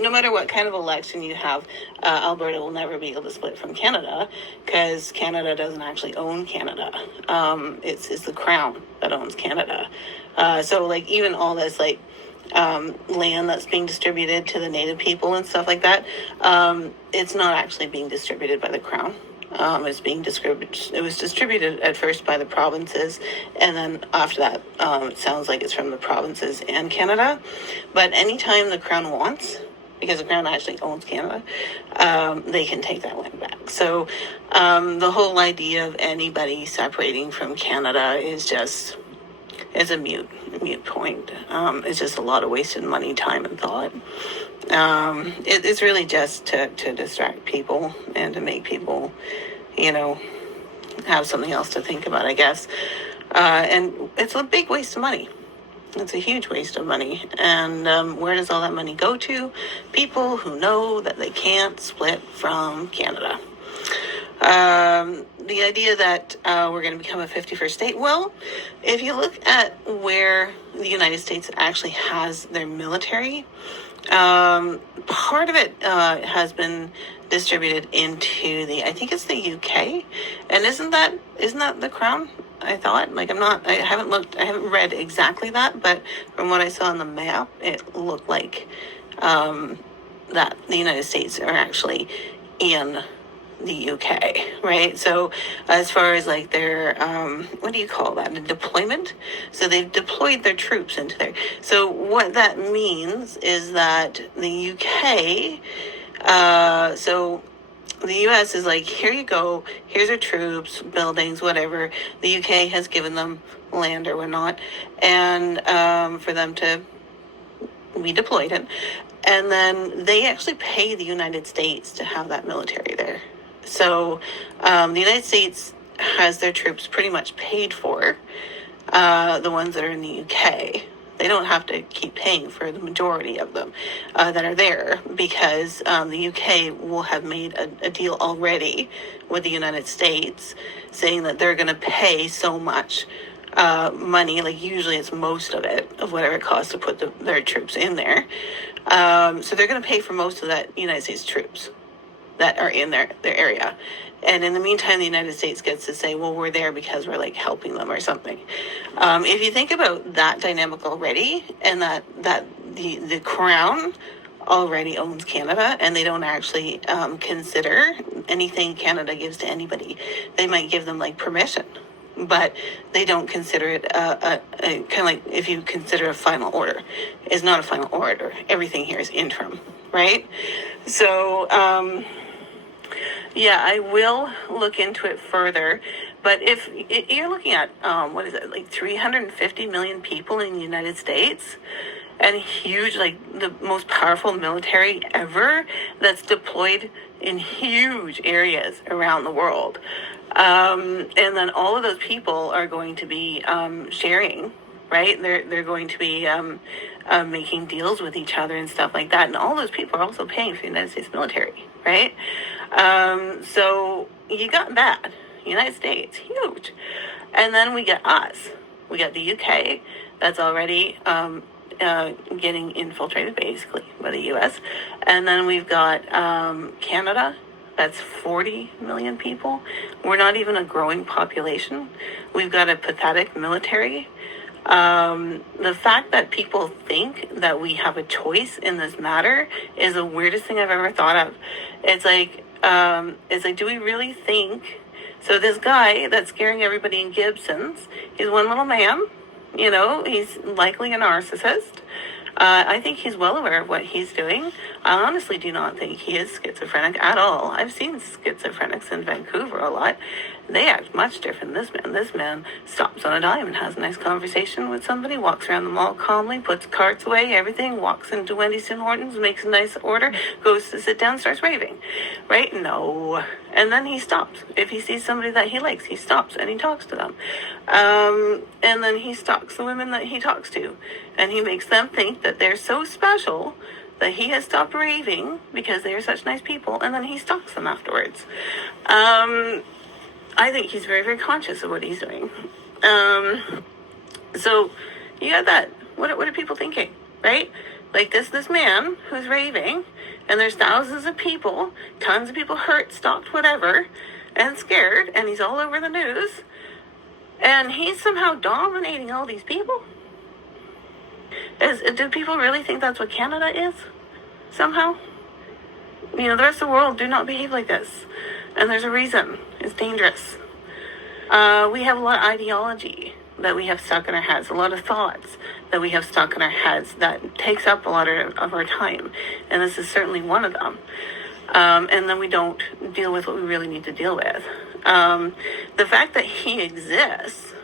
no matter what kind of election you have, Alberta will never be able to split from Canada because Canada doesn't actually own Canada. It's the Crown that owns Canada. So like even all this like land that's being distributed to the Native people and stuff like that, it's not actually being distributed by the Crown. It's being distributed. It was distributed at first by the provinces, and then after that, it sounds like it's from the provinces and Canada. But anytime the Crown wants, because the Crown actually owns Canada, they can take that land back. So the whole idea of anybody separating from Canada is just is a mute point. It's just a lot of wasted money, time, and thought. It's really just to distract people and to make people, have something else to think about, I guess. And it's a big waste of money. It's a huge waste of money. And where does all that money go to? People who know that they can't split from Canada. The idea that we're going to become a 51st state, well, if you look at where the United States actually has their military, part of it has been distributed into I think it's the UK, and isn't that the Crown? I thought, I haven't read exactly that, but from what I saw on the map, it looked like that the United States are actually in the UK, right? So as far as like their what do you call that, a deployment, so they've deployed their troops into there. So what that means is that the UK, so the US is like, here you go, here's our troops, buildings, whatever. The UK has given them land or whatnot, and for them to be deployed in, and then they actually pay the United States to have that military there. So the United States has their troops pretty much paid for, the ones that are in the UK. They don't have to keep paying for the majority of them that are there, because the UK will have made a deal already with the United States saying that they're going to pay so much money, like usually it's most of it, of whatever it costs to put their troops in there. So they're going to pay for most of that United States troops that are in their area. And in the meantime, the United States gets to say, well, we're there because we're like helping them or something. If you think about that dynamic already, and that the Crown already owns Canada, and they don't actually consider anything Canada gives to anybody. They might give them like permission, but they don't consider it a kind of like, if you consider a final order, it's not a final order. Everything here is interim, right? So, yeah, I will look into it further. But if you're looking at, what is it, like 350 million people in the United States, and huge, like the most powerful military ever that's deployed in huge areas around the world. And then all of those people are going to be sharing, right? They're going to be making deals with each other and stuff like that. And all those people are also paying for the United States military, right? So you got that. United States, huge. And then we get us. We got the UK that's already getting infiltrated basically by the US. And then we've got Canada. That's 40 million people. We're not even a growing population. We've got a pathetic military. The fact that people think that we have a choice in this matter is the weirdest thing I've ever thought of. It's like, do we really think? So this guy that's scaring everybody in Gibson's, he's one little man, he's likely a narcissist. I think he's well aware of what he's doing. I honestly do not think he is schizophrenic at all. I've seen schizophrenics in Vancouver a lot. They act much different than this man. This man stops on a dime and has a nice conversation with somebody, walks around the mall calmly, puts carts away, everything, walks into Wendy's, Tim Hortons, makes a nice order, goes to sit down, starts raving. Right? No. And then he stops. If he sees somebody that he likes, he stops and he talks to them. And then he stalks the women that he talks to. And he makes them think that they're so special that he has stopped raving because they are such nice people, and then he stalks them afterwards. I think he's very, very conscious of what he's doing. So you got that. What are people thinking, right? Like this man who's raving, and there's thousands of people, tons of people hurt, stalked, whatever, and scared, and he's all over the news, and he's somehow dominating all these people. Do people really think that's what Canada is? Somehow? The rest of the world do not behave like this. And there's a reason. It's dangerous. We have a lot of ideology that we have stuck in our heads, a lot of thoughts that we have stuck in our heads that takes up a lot of our time. And this is certainly one of them. And then we don't deal with what we really need to deal with. The fact that he exists,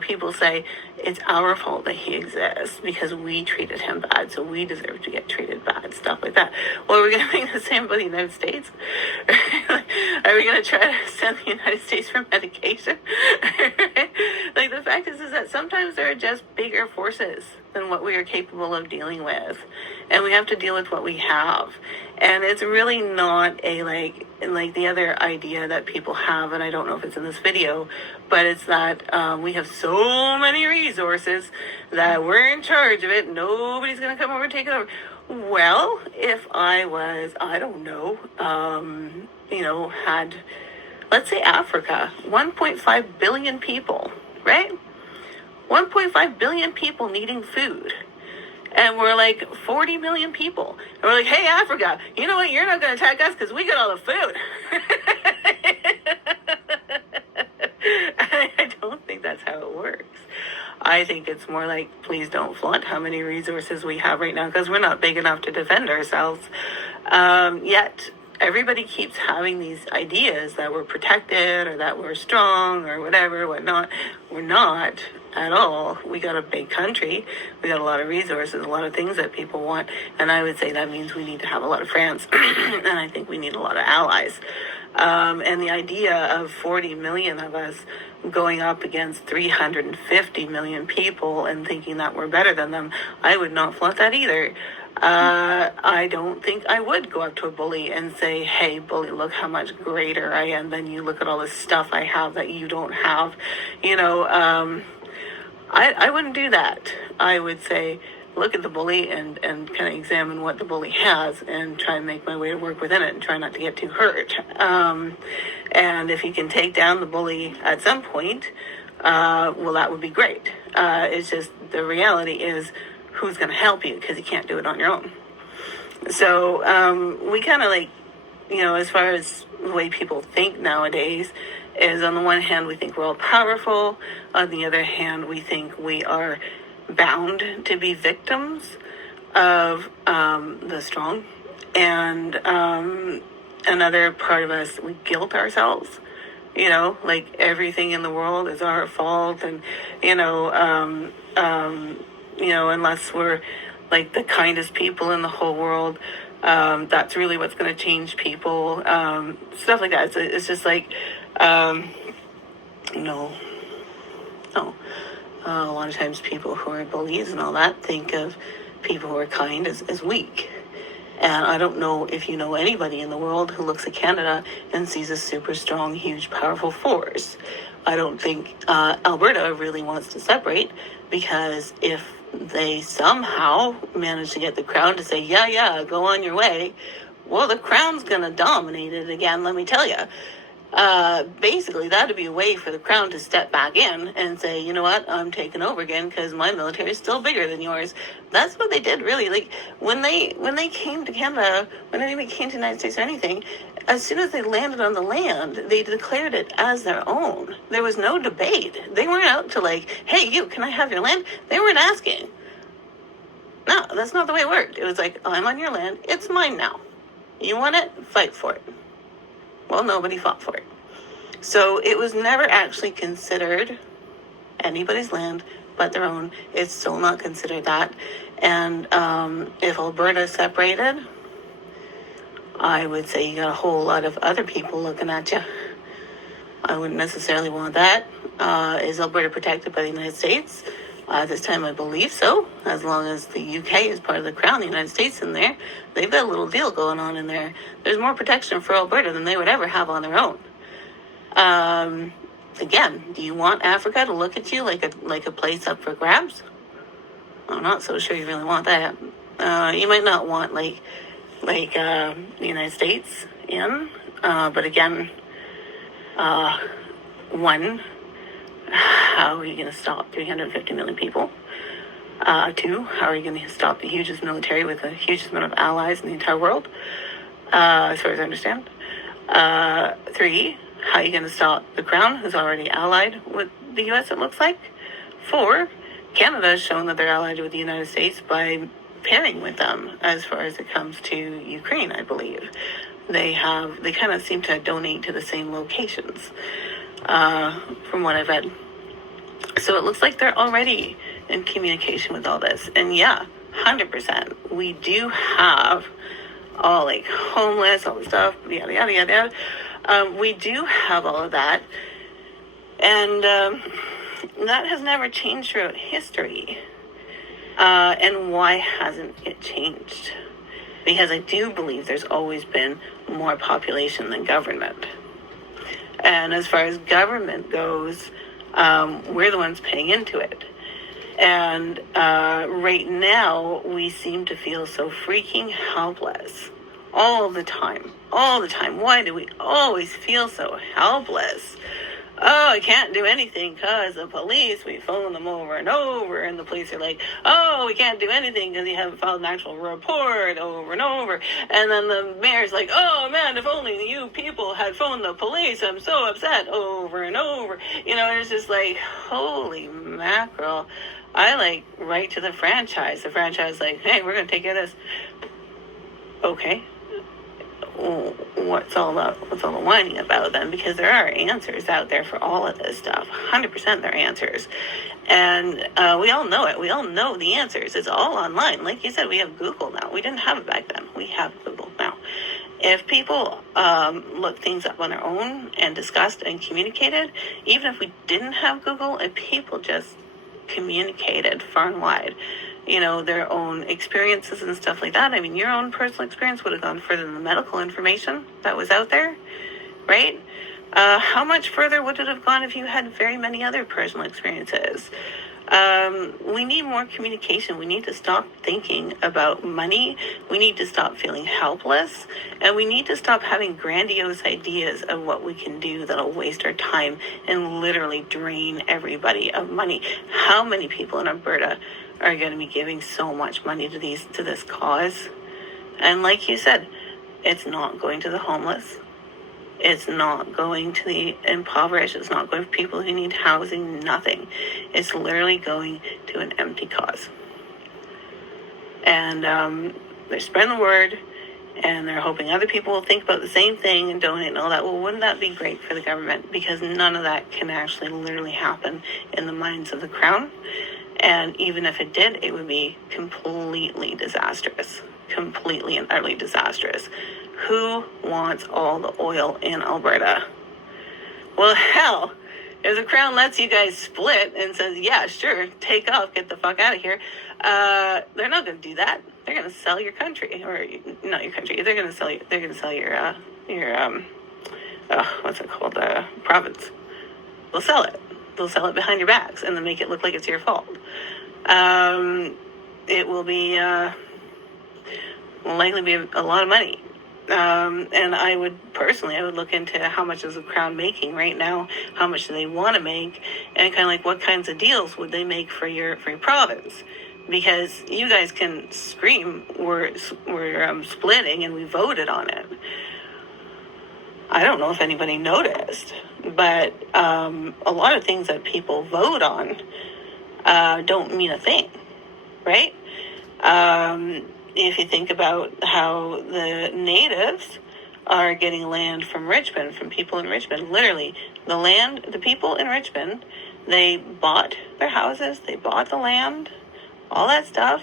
people say it's our fault that he exists because we treated him bad, so we deserve to get treated bad, stuff like that. Well, are we going to make the same about the United States? Are we going to try to send the United States for medication? Like, the fact is that sometimes there are just bigger forces than what we are capable of dealing with, and we have to deal with what we have. And it's really not a like the other idea that people have, and I don't know if it's in this video, but it's that we have so many resources that we're in charge of it. Nobody's going to come over and take it over. Well, if I was, I don't know, had, let's say Africa, 1.5 billion people, right? 1.5 billion people needing food. And we're like 40 million people. And we're like, hey, Africa, you know what? You're not going to attack us because we got all the food. I don't think that's how it works. I think it's more like, please don't flaunt how many resources we have right now because we're not big enough to defend ourselves. Yet everybody keeps having these ideas that we're protected or that we're strong or whatever, whatnot. We're not at all. We got a big country. We got a lot of resources, a lot of things that people want. And I would say that means we need to have a lot of friends. And I think we need a lot of allies. And the idea of 40 million of us going up against 350 million people and thinking that we're better than them, I would not flaunt that either. I don't think I would go up to a bully and say, hey, bully, look how much greater I am than you. Look at all the stuff I have that you don't have. I wouldn't do that. I would say, look at the bully and kind of examine what the bully has and try and make my way to work within it and try not to get too hurt. And if you can take down the bully at some point, well, that would be great. It's just the reality is who's going to help you because you can't do it on your own. So we kind of as far as the way people think nowadays, is on the one hand, we think we're all powerful. On the other hand, we think we are bound to be victims of the strong. And another part of us, we guilt ourselves. Like everything in the world is our fault. And, unless we're like the kindest people in the whole world, that's really what's going to change people. Stuff like that. It's just like, no. A lot of times people who are bullies and all that think of people who are kind as weak. And I don't know if you know anybody in the world who looks at Canada and sees a super strong, huge, powerful force. I don't think Alberta really wants to separate, because if they somehow manage to get the Crown to say, yeah, go on your way, well, the Crown's going to dominate it again, let me tell you. Basically, that would be a way for the Crown to step back in and say, you know what, I'm taking over again because my military is still bigger than yours. That's what they did, really. Like, when they came to Canada, when anybody came to the United States or anything, as soon as they landed on the land, they declared it as their own. There was no debate. They weren't out to like, hey, you, can I have your land? They weren't asking. No, that's not the way it worked. It was like, I'm on your land. It's mine now. You want it? Fight for it. Well, nobody fought for it. So it was never actually considered anybody's land but their own. It's still not considered that. And if Alberta separated, I would say you got a whole lot of other people looking at you. I wouldn't necessarily want that. Is Alberta protected by the United States? This time I believe so, as long as the UK is part of the Crown, the United States in there. They've got a little deal going on in there. There's more protection for Alberta than they would ever have on their own. Again, do you want Africa to look at you like a place up for grabs? I'm not so sure you really want that. You might not want the United States in, but again, one, how are you going to stop 350 million people? Two, how are you going to stop the hugest military with the hugest amount of allies in the entire world, as far as I understand? Three, how are you going to stop the Crown, who's already allied with the U.S., it looks like? Four, Canada has shown that they're allied with the United States by pairing with them as far as it comes to Ukraine, I believe. They kind of seem to donate to the same locations, from what I've read. So it looks like they're already in communication with all this. And yeah, 100%. We do have all homeless, all the stuff, yada, yada, yada, yada. We do have all of that. And that has never changed throughout history. And why hasn't it changed? Because I do believe there's always been more population than government. And as far as government goes, we're the ones paying into it. And right now, we seem to feel so freaking helpless all the time. All the time. Why do we always feel so helpless? Oh, I can't do anything because the police, we phone them over and over, and the police are like, oh, we can't do anything because you haven't filed an actual report over and over. And then the mayor's like, oh, man, if only you people had phoned the police, I'm so upset, over and over. And it's just like, holy mackerel. I write to the franchise. The franchise like, hey, we're going to take care of this. Okay. What's all the whining about then? Because there are answers out there for all of this stuff. 100% there are answers. And we all know it. We all know the answers. It's all online. Like you said, we have Google now. We didn't have it back then. We have Google now. If people look things up on their own and discussed and communicated, even if we didn't have Google, if people just communicated far and wide, their own experiences and stuff like that. I mean, your own personal experience would have gone further than the medical information that was out there, right? How much further would it have gone if you had very many other personal experiences? We need more communication. We need to stop thinking about money. We need to stop feeling helpless. And we need to stop having grandiose ideas of what we can do that'll waste our time and literally drain everybody of money. How many people in Alberta are going to be giving so much money to this cause? And like you said, it's not going to the homeless. It's not going to the impoverished. It's not going to people who need housing, nothing. It's literally going to an empty cause. And they're spreading the word, and they're hoping other people will think about the same thing and donate and all that. Well, wouldn't that be great for the government? Because none of that can actually literally happen in the minds of the Crown. And even if it did, it would be completely disastrous. Completely and utterly disastrous. Who wants all the oil in Alberta? Well, hell, if the Crown lets you guys split and says, yeah, sure, take off, get the fuck out of here, they're not going to do that. They're going to sell your country, or not your country. They're going to sell you. They're going to sell your what's it called? Province. They'll sell it. They'll sell it behind your backs and then make it look like it's your fault. It will be will likely be a lot of money. And I would look into how much is the Crown making right now, how much do they want to make, and kind of like what kinds of deals would they make for your province. Because you guys can scream, we're splitting and we voted on it. I don't know if anybody noticed, but a lot of things that people vote on don't mean a thing, right? If you think about how the natives are getting land from Richmond, from people in Richmond, literally the people in Richmond, they bought their houses, they bought the land, all that stuff,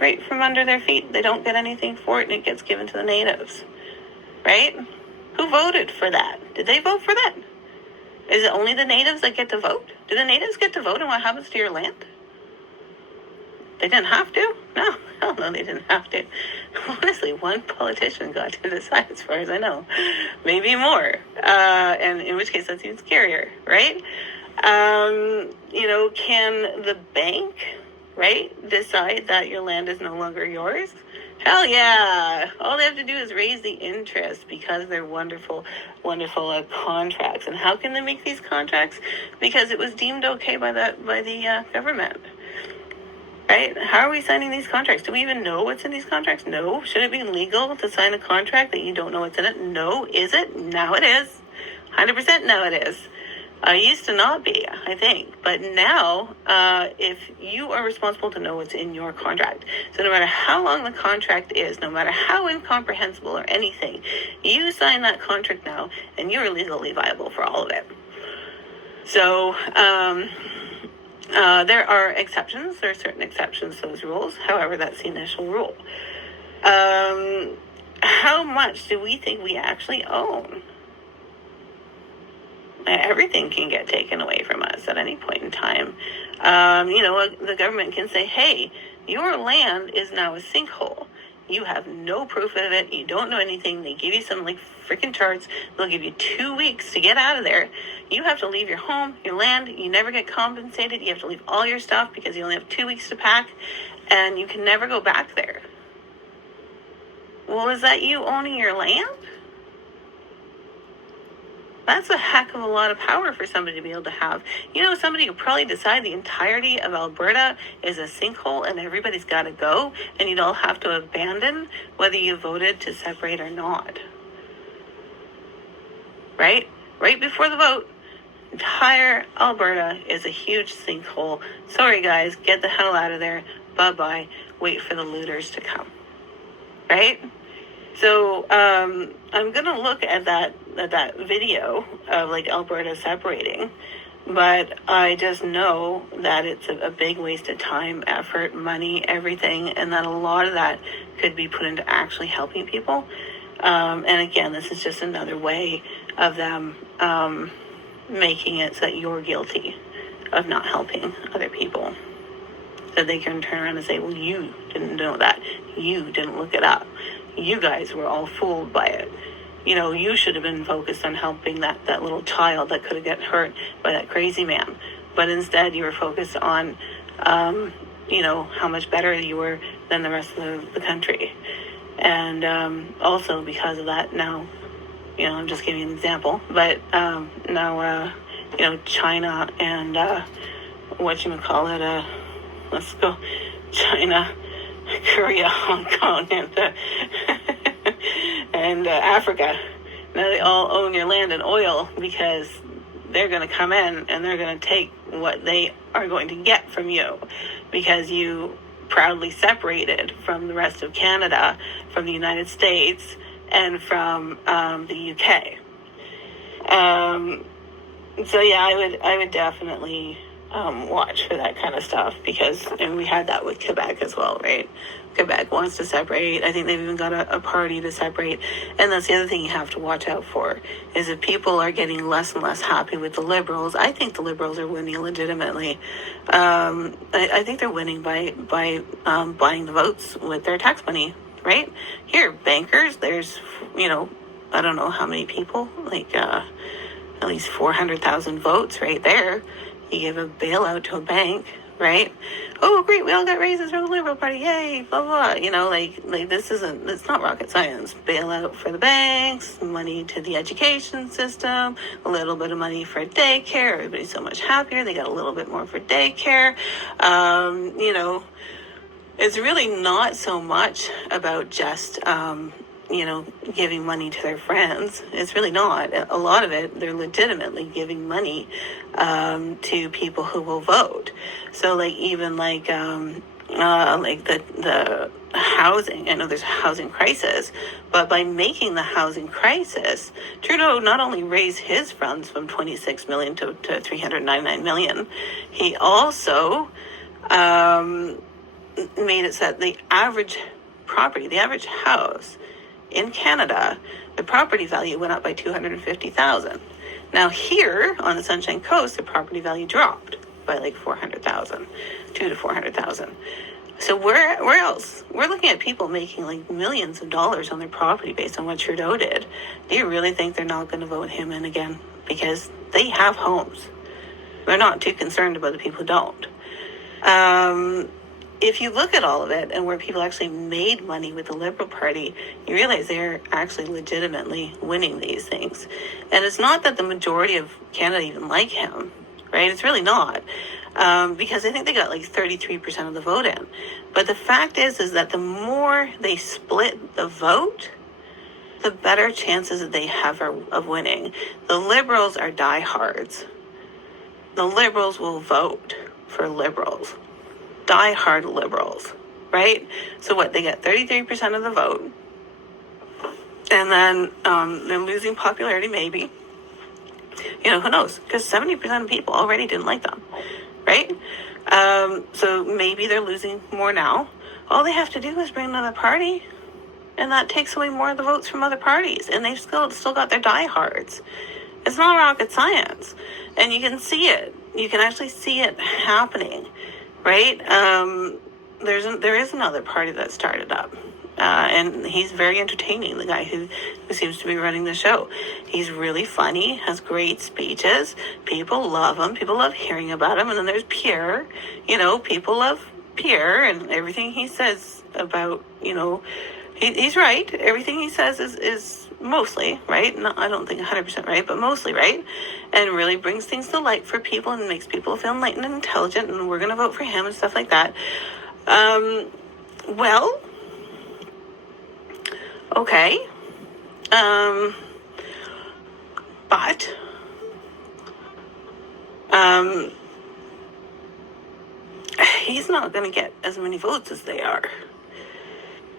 right from under their feet. They don't get anything for it, and it gets given to the natives, right? Who voted for that? Did they vote for that? Is it only the natives that get to vote? Do the natives get to vote on what happens to your land? They didn't have to? No, hell no, they didn't have to. Honestly, one politician got to decide, as far as I know. Maybe more. And in which case, that's even scarier, right? Can the bank right? Decide that your land is no longer yours. Hell yeah. All they have to do is raise the interest because they're wonderful, wonderful contracts. And how can they make these contracts? Because it was deemed okay by the government. Right? How are we signing these contracts? Do we even know what's in these contracts? No. Should it be legal to sign a contract that you don't know what's in it? No. Is it? Now it is. 100% now it is. Used to not be, I think. But now, if you are responsible to know what's in your contract, so no matter how long the contract is, no matter how incomprehensible or anything, you sign that contract now, and you're legally liable for all of it. So, there are exceptions. There are certain exceptions to those rules. However, that's the initial rule. How much do we think we actually own? Everything can get taken away from us at any point in time. The government can say, hey, your land is now a sinkhole. You have no proof of it. You don't know anything. They give you some freaking charts. They'll give you 2 weeks to get out of there. You have to leave your home, your land. You never get compensated. You have to leave all your stuff because you only have 2 weeks to pack, and you can never go back there. Well, is that you owning your land? That's a heck of a lot of power for somebody to be able to have. Somebody could probably decide the entirety of Alberta is a sinkhole and everybody's got to go, and you'd all have to abandon whether you voted to separate or not. Right? Right before the vote, entire Alberta is a huge sinkhole. Sorry, guys, get the hell out of there. Bye-bye. Wait for the looters to come. Right? So I'm going to look at that video of Alberta separating, but I just know that it's a big waste of time, effort, money, everything, and that a lot of that could be put into actually helping people. And again, this is just another way of them making it so that you're guilty of not helping other people. So they can turn around and say, well, you didn't know that. You didn't look it up. You guys were all fooled by it. You should have been focused on helping that little child that could have gotten hurt by that crazy man. But instead you were focused on, how much better you were than the rest of the country. And also because of that now, I'm just giving you an example, but now, China and let's go, China, Korea, Hong Kong, and Africa. Now they all own your land and oil because they're going to come in and they're going to take what they are going to get from you because you proudly separated from the rest of Canada, from the United States, and from the UK. So yeah, I would definitely watch for that kind of stuff because, and we had that with Quebec as well, right? Quebec wants to separate. I think they've even got a party to separate. And that's the other thing you have to watch out for, is if people are getting less and less happy with the Liberals. I think the Liberals are winning legitimately. I think they're winning by buying the votes with their tax money, right? Here, bankers, there's, I don't know how many people, at least 400,000 votes right there. You give a bailout to a bank, right? Oh, great, we all got raises from the Liberal Party, yay, blah, blah. It's not rocket science. Bailout for the banks, money to the education system, a little bit of money for daycare. Everybody's so much happier. They got a little bit more for daycare. It's really not so much about just, giving money to their friends. It's really not. A lot of it, they're legitimately giving money to people who will vote. So even the housing, I know there's a housing crisis, but by making the housing crisis, Trudeau not only raised his funds from 26 million to 399 million, he also made it so that the average property, the average house in Canada, the property value went up by 250,000. Now here on the Sunshine Coast, the property value dropped by 400,000, 200,000 to 400,000. So where else? We're looking at people making millions of dollars on their property based on what Trudeau did. Do you really think they're not going to vote him in again? Because they have homes. They're not too concerned about the people who don't. if you look at all of it and where people actually made money with the Liberal Party, you realize they're actually legitimately winning these things. And it's not that the majority of Canada even like him, right? It's really not. Because I think they got like 33% of the vote in. But the fact is that the more they split the vote, the better chances that they have of winning. The Liberals are diehards. The Liberals will vote for Liberals. Die-hard Liberals, right? So what, they get 33% of the vote, and then they're losing popularity, maybe. Who knows? Because 70% of people already didn't like them, right? So maybe they're losing more now. All they have to do is bring another party, and that takes away more of the votes from other parties, and they've still got their diehards. It's not rocket science, and you can see it. You can actually see it happening. Right? There is another party that started up. And he's very entertaining, the guy who seems to be running the show. He's really funny, has great speeches. People love him. People love hearing about him. And then there's Pierre. People love Pierre and everything he says about, he's right. Everything he says is mostly right. No, I don't think 100% right, but mostly right. And really brings things to light for people and makes people feel enlightened and intelligent, and we're going to vote for him and stuff like that. Well, okay. But he's not going to get as many votes as they are.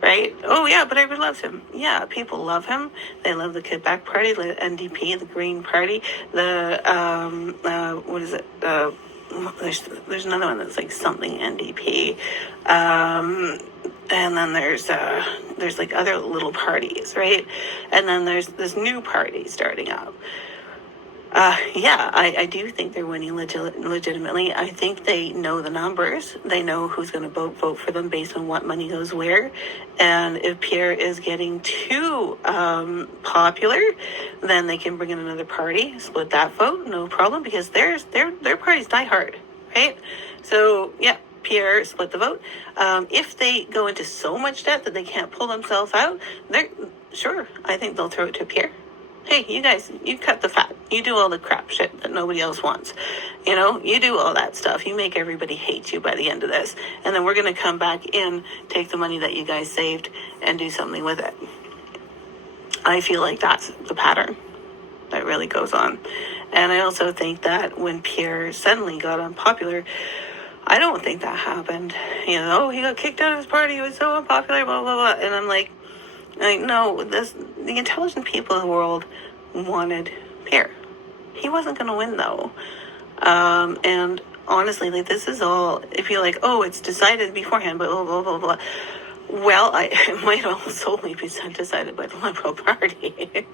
Right? Oh, yeah, but everybody loves him. Yeah, people love him. They love the Quebec Party, the NDP, the Green Party, the, what is it? There's another one that's like something NDP. And then there's like other little parties, right? And then there's this new party starting up. I do think they're winning legitimately. I think they know the numbers. They know who's going to vote for them based on what money goes where. And if Pierre is getting too popular, then they can bring in another party, split that vote, no problem, because their party's diehard, right? So, yeah, Pierre split the vote. If they go into so much debt that they can't pull themselves out, I think they'll throw it to Pierre. Hey, you guys, you cut the fat. You do all the crap shit that nobody else wants. You do all that stuff. You make everybody hate you by the end of this. And then we're going to come back in, take the money that you guys saved, and do something with it. I feel like that's the pattern that really goes on. And I also think that when Pierre suddenly got unpopular, I don't think that happened. He got kicked out of his party. He was so unpopular, blah, blah, blah. And I'm like, no, the intelligent people of the world wanted Pierre. He wasn't going to win, though. And honestly, this is all, if you're like, oh, it's decided beforehand, but blah, blah, blah, blah. Well, it might also only be decided by the Liberal Party.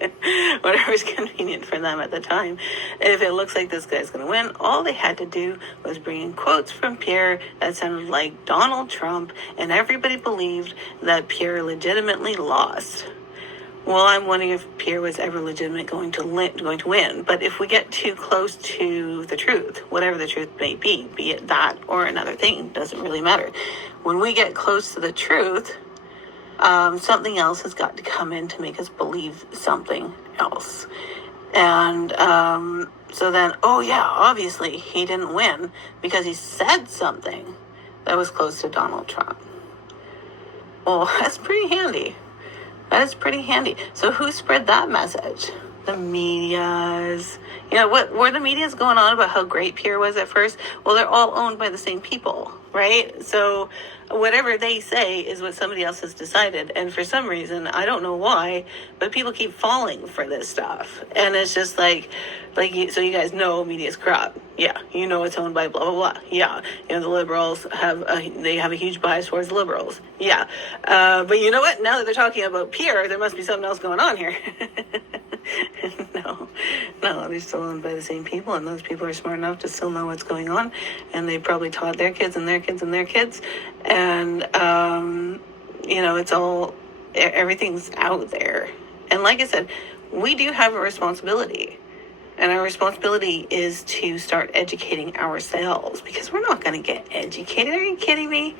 Whatever's convenient for them at the time. If it looks like this guy's going to win, all they had to do was bring in quotes from Pierre that sounded like Donald Trump, and everybody believed that Pierre legitimately lost. Well, I'm wondering if Pierre was ever legitimately going to win. But if we get too close to the truth, whatever the truth may be it that or another thing, doesn't really matter. When we get close to the truth, something else has got to come in to make us believe something else. And so then, oh yeah, obviously he didn't win because he said something that was close to Donald Trump. Well, that's pretty handy. That is pretty handy. So who spread that message? The medias. What were the medias going on about how great Pierre was at first? Well, they're all owned by the same people, right? So whatever they say is what somebody else has decided. And for some reason, I don't know why, but people keep falling for this stuff. And it's just so you guys know media's corrupt. Yeah. It's owned by blah, blah, blah. Yeah. The liberals have a huge bias towards the liberals. Yeah. But you know what? Now that they're talking about Pierre, there must be something else going on here. No, they're still owned by the same people, and those people are smart enough to still know what's going on, and they probably taught their kids and their kids and their kids, and it's all, everything's out there. And like I said, we do have a responsibility, and our responsibility is to start educating ourselves, because we're not going to get educated. Are you kidding me?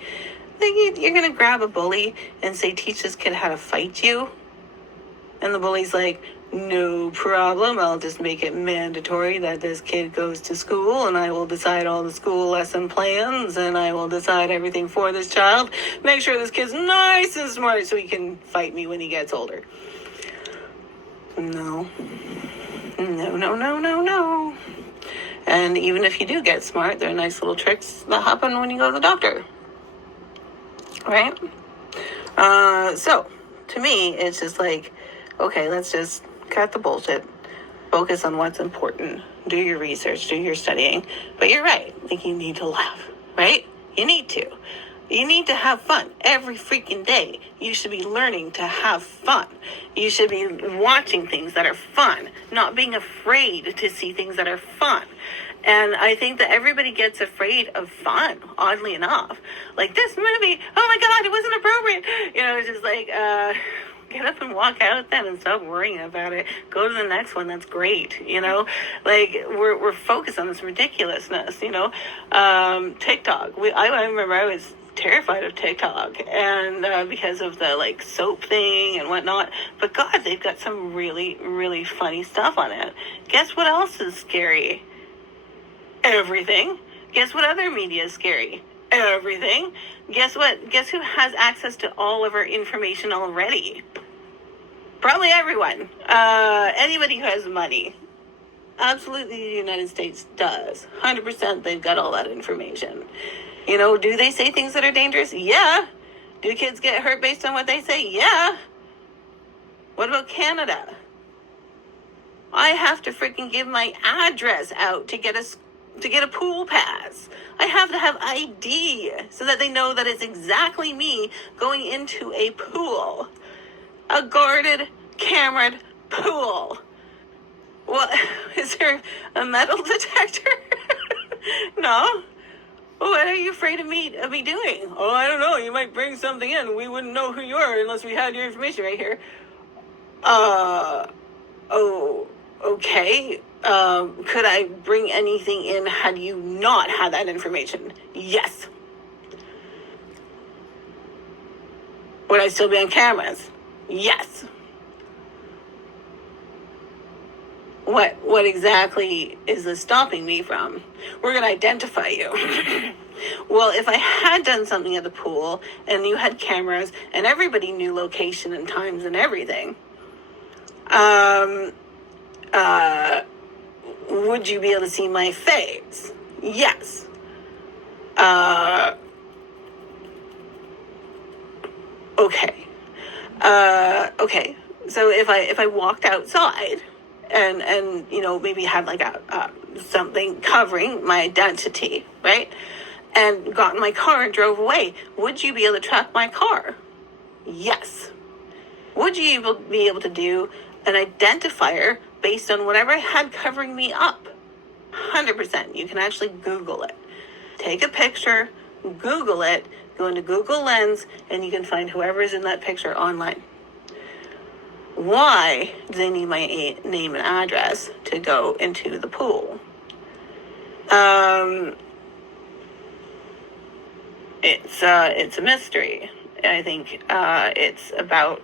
Like, you're going to grab a bully and say, teach this kid how to fight you? And the bully's like, no problem. I'll just make it mandatory that this kid goes to school, and I will decide all the school lesson plans, and I will decide everything for this child. Make sure this kid's nice and smart so he can fight me when he gets older. No. No, no, no, no, no. And even if you do get smart, there are nice little tricks that happen when you go to the doctor. Right? So, to me, it's just like, okay, let's just cut the bullshit. Focus on what's important. Do your research, do your studying. But you're right. Like, you need to laugh, right? You need to. You need to have fun every freaking day. You should be learning to have fun. You should be watching things that are fun, not being afraid to see things that are fun. And I think that everybody gets afraid of fun, oddly enough. Like, this movie, oh my God, it wasn't appropriate. You know, it's just like, get up and walk out then and stop worrying about it. Go to the next one. That's great. You know, like, we're focused on this ridiculousness, you know. TikTok. I remember I was terrified of TikTok, and because of the like soap thing and whatnot. But God, they've got some really, really funny stuff on it. Guess what else is scary? Everything. Guess what other media is scary? Everything. Guess what? Guess who has access to all of our information already? Probably everyone. Anybody who has money. Absolutely, the United States does. 100% they've got all that information. You know, do they say things that are dangerous? Yeah. Do kids get hurt based on what they say? Yeah. What about Canada? I have to freaking give my address out to get a pool pass. I have to have ID so that they know that it's exactly me going into a pool. A guarded, cameraed pool. What? Is there a metal detector? No. What are you afraid of me doing? Oh, I don't know. You might bring something in. We wouldn't know who you are unless we had your information right here. Oh, okay. Could I bring anything in had you not had that information? Yes. Would I still be on cameras? Yes. What exactly is this stopping me from? We're going to identify you. Well, if I had done something at the pool and you had cameras and everybody knew location and times and everything, would you be able to see my face? Yes. Okay. Okay. So if I walked outside and you know, maybe had like a something covering my identity, right? And got in my car and drove away, would you be able to track my car? Yes. Would you be able to do an identifier based on whatever I had covering me up? 100%. You can actually Google it. Take a picture, Google it, go into Google Lens, and you can find whoever's in that picture online. Why do they need my name and address to go into the pool? It's a mystery. I think it's about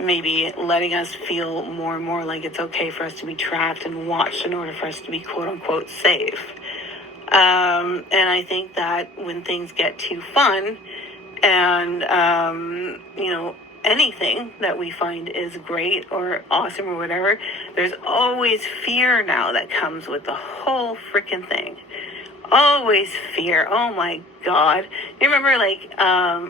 maybe letting us feel more and more like it's okay for us to be tracked and watched in order for us to be quote unquote safe. And I think that when things get too fun and, you know, anything that we find is great or awesome or whatever, there's always fear now that comes with the whole freaking thing. Always fear. Oh my God. You remember, like,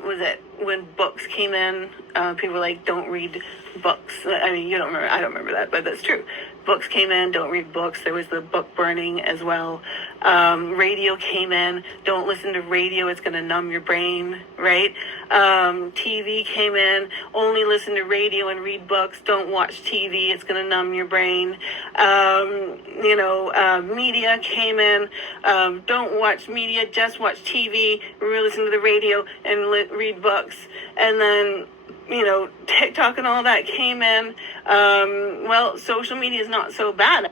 was it when books came in? People were like, don't read books. I mean, you don't remember. I don't remember that, but that's true. Books came in, don't read books. There was the book burning as well. Radio came in, don't listen to radio, it's going to numb your brain, right? TV came in, only listen to radio and read books, don't watch TV, it's going to numb your brain. You know, media came in, don't watch media, just watch TV, listen to the radio, and read books. And then, you know, TikTok and all that came in. Well, social media is not so bad.